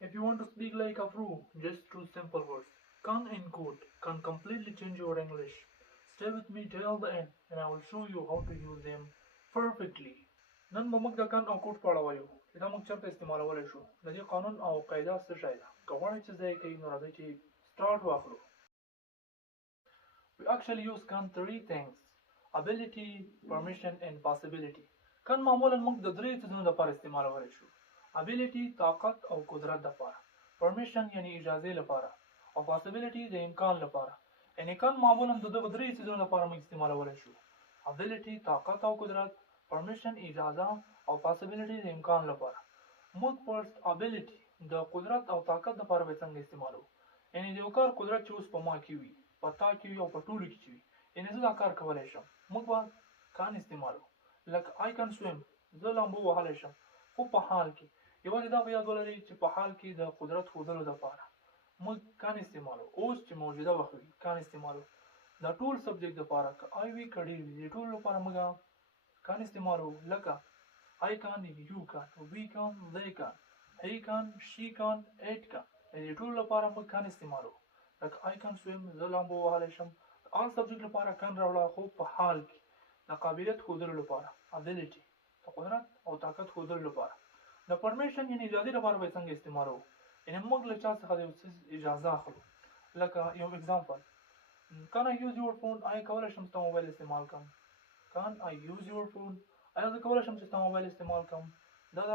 If you want to speak like a pro, just two simple words. Can and quote can completely change your English. Stay with me till the end and I will show you how to use them perfectly. نن به موږ د کان او کوټ په اړه وایو چې دا موږ چېرته استعمالولی شو د دې قانون او قاعده څه شی ده که غواړئ چې زده یې کوئ نو راځئ چې سټارټ واخلو. We actually use can three things: ability, permission and possibility. کان معمولا موږ د درې څیزونو لپاره استعمالولی شو: ability طاقت او قدرت لپاره، permission یعنی اجازې لپاره او possibility د امکان لپاره. یعنی کان معمولا د دغه درې څیزونو لپاره موږ استعمالولی شو: ability طاقت او قدرت، permission اجازه او possibility د امکان لپاره. موږ first ability د قدرت او طاقت لپاره به څنګه استعمالو؟ یعنی د یو کار قدرت چې اوس په ما کې وي، په تا کې وي او په ټولو کې چې وي، یعنی زه دا کار کولی شم، موږ به کان استعمالو. لکه I can swim، زه لامبو وهلی شم، خو په حال کې یوازې دا په یاد ولرئ چې په حال کې د قدرت ښودلو لپاره موږ کان استعمالو. اوس چې موجوده وخت وي کان استعمالو. دا ټول سبجیکټ لپاره که I وي که ډېر وي د ټولو لپاره موږ کان استعمالو. لکه I can، you can، we can، they can، he can، she can، it can. د ټولو لپاره موږ کان استعمالو. لکه I can swim، زه لامبو وهلی شم. هر سبجیکټ لپاره کان راوړه، خو په حال کې د قابلیت ښودلو لپاره ability د قدرت او طاقت ښودلو لپاره. د پرمیشن یعنې اجازې لپاره به یې څنګه استعمالو؟ یعنې موږ له چا څخه د یو څیز اجازه اخلو. لکه یو اگزامپل: Can I use your phone؟ آیا کولی شم ستا موبایل استعمال کړم؟ Can I use your phone؟ آیا زه کولی شم چې ستا موبایل استعمال کړم؟ دا د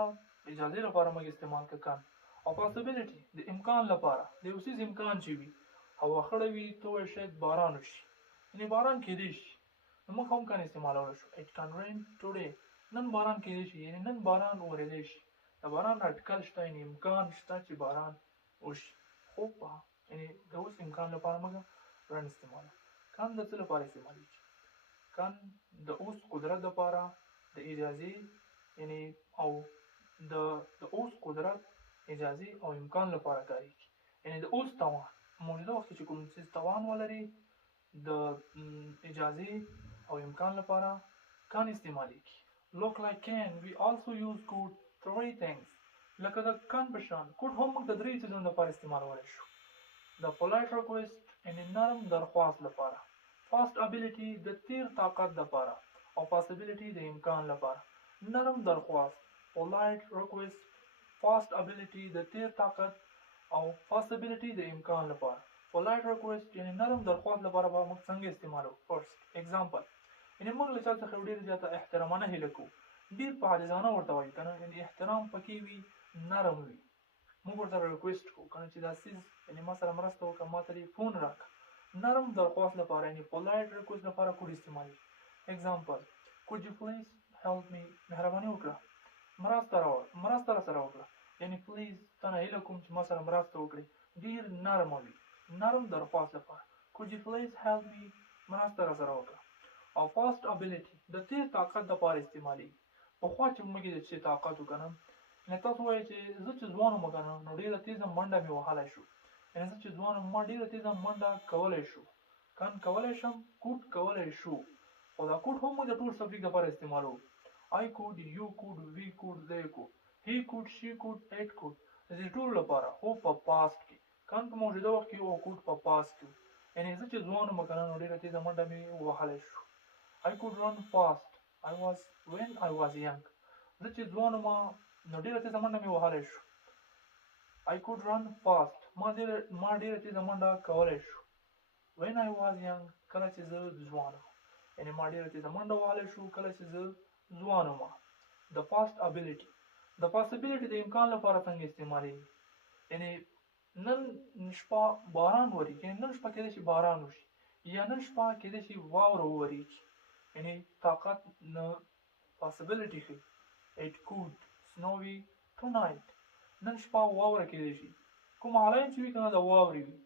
اجازې لپاره موږ استعمال کړه کان. او possibility د امکان لپاره، د یو څیز امکان چې وي، هوا خړه وي، ته وایې شاید باران وشي، یعنې باران کیدی شي، نو موږ هم کان استعمالولی شو. It can rain today، نن باران کیدی شي، یعنې نن باران وریدی شي. د باران اټکل شته، یعنې امکان شته چې باران وشي، خو په یعنې د اوس امکان لپاره موږ رن استعمالو. کان د څه لپاره استعمالیږي؟ کان د اوس قدرت لپاره، د اجازې یعنې او د اوس قدرت، اجازې او امکان لپاره کارېږي. یعنې د اوس توان، موجوده وخت کې چې کوم څیز توان ولري، د اجازې او امکان لپاره کان استعمالیږي. Look like can، we also use could three things. لکه د کان په شان کوډ هم موږ د درې څیزونو لپاره استعمالولی شو: د polite request یعنې نرم درخواست لپاره، fast ability د تیر طاقت لپاره او possibility د امکان لپاره. نرم درخواست polite request، fast ability د تیر طاقت او possibility د امکان لپاره. polite request یعنې نرم درخواست لپاره به موږ څنګه استعمالو؟ first example، یعنې موږ له چا څخه یو ډېر زیاته احترامانه هیله کوو، ډېر په عاجزانه ورته وایو که نه، یعنې احترام پکې وي، نرم وي. موږ ورته ریکویسټ کوو که نه چې دا څیز یعنې ما سره مرسته وکړه، ما ته دې فون راکړه. نرم درخواست لپاره یعنې polite request لپاره کوډ استعمالیږي. example: could you please help me؟ مهرباني وکړه مرسته راسره وکړه. یعنې پلیز تا نه هیله کوم چې ما سره مرسته وکړې، ډېر نرمه وي. نرم درخواست لپاره could you please help me؟ مرسته راسره وکړه. او fast ability د تیز طاقت لپاره استعمالیږي. پخوا چې موږ د څه طاقت و که نه، یعنې تاسو وایئ چې زه چې ځوان وم که نه، نو ډېره تیزه منډه مې وهلی شو. یعنې زه چې ځوان وم ما ډېره تیزه منډه کولی شو. کان کولی شم، کوډ کولی شو. او دا کوډ هم موږ د ټول سبجیکټ لپاره استعمالوو. I could، you could، we could، they could، he could، she could، it could. د دې ټولو لپاره خو په پاست کې. کان په موجوده وخت کې او کوډ په پاست کې. یعنې زه چې ځوان وم که نه، نو ډېره تیزه منډه مې وهلی شو. I could run fast when I was young. زه چې ځوان وم نو ډېره تیزه منډه مې وهلی شو. I could run fast، ما ډېره تیزه منډه کولی شو. when I was young، کله چې زه ځوان وم، یعنې ما ډېره تیزه منډه وهلی شو کله چې زه ځوان وم. د fast ability د possibility د امکان لپاره څنګه استعمالیږي؟ یعنې نن شپه باران وریږي، یعنې نن شپه کیدای شي باران وشي، یا نن شپه کیدای شي واوره ووریږي. یعنې طاقت نه possibility ښيي. it could snowy tonight، نن شپه واوره کیدای شي. کوم علایم چې وي که نه د واورې وي،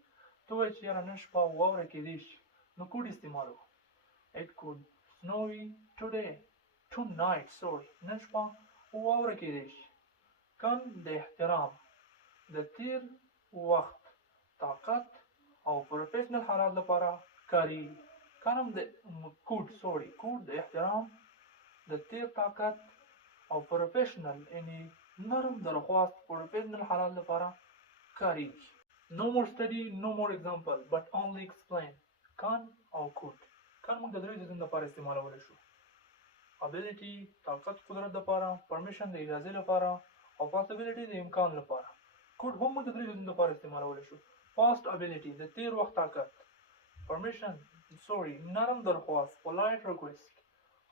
ته وایې چې یاره نن شپه واوره کیدای شي، نو کوډ استعمالو. it could snowy tonight، نن شپه واوره کیدای شي. کان د احترام، د تیر وخت، طاقت او پروفیشنل حالات لپاره کارېږي. کان هم د کوډ د احترام، د تیر طاقت او پروفیشنل یعنې نرم درخواست پروفیشنل حالات لپاره ښکارېږي. No more study, no more example, but only explain. Can او could. Can موږ د درې څیزونو لپاره استعمالولی شو. ability طاقت قدرت لپاره، permission د اجازې لپاره، او possibility د امکان لپاره. could هم موږ د درې څیزونو لپاره استعمالولی شو. past ability د تیر وخت طاقت، permission نرم درخواست polite request،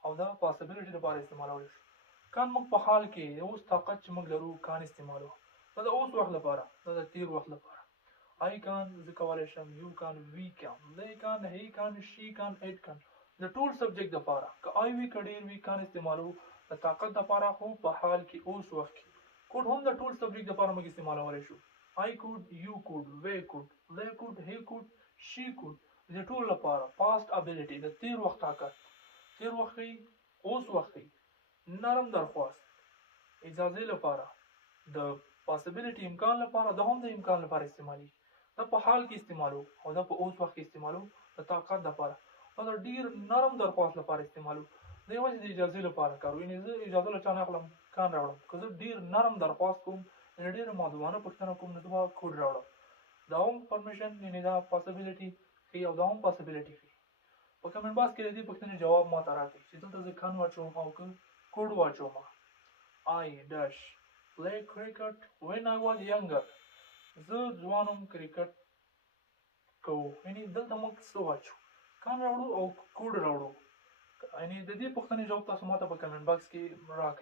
او دا possibility لپاره استعمالولی شو. کان موږ په حال کې اوس طاقت چې موږ لرو کان استعمالو. دا د اوس وخت لپاره، دا د تیر وخت لپاره. I can زه کولی شم، you can we can they can he can she can it can. د ټول سبجیکټ لپاره که I وي که ډېر وي کان استعمالو د طاقت لپاره، خو په حال کې اوس وخت کې. could هم د ټول سبجیکټ لپاره موږ استعمالولی شو. I could you could we could they could he could she could. د ټول لپاره past ability د تیر وخت طاقت، تیر وخت ښیي اوس وخت ښیي. نرم درخواست اجازې لپاره، د possibility امکان لپاره، دا هم د امکان لپاره استعمالي. دا په حال کې استعمالو او دا په اوس وخت کې استعمالو د طاقت لپاره. او دا ډیر نرم درخواست لپاره استعمالو. دا یوازې د اجازې لپاره کارو. یعنې زه اجازه له چا نه اخلم کان راوړم. که زه ډیر نرم درخواست کوم، یعنې ډېره مؤدبانه پوښتنه کوم، نو زه به کوډ راوړم. دا هم پرمیشن یعنې دا possibility ښیي او دا هم possibility ښیي. په کمنټ باکس کې د دې پوښتنې جواب ماته راکړئ چې دلته زه کان واچوم او که کوډ واچوم. I dash play cricket when I was younger. زه ځوانم کرکټ کوو. یعنې دلته موږ څه واچو، کان راوړو او کوډ راوړو. یعنې د دې پوښتنې جواب تاسو ماته په کمنټ باکس کې راکړئ.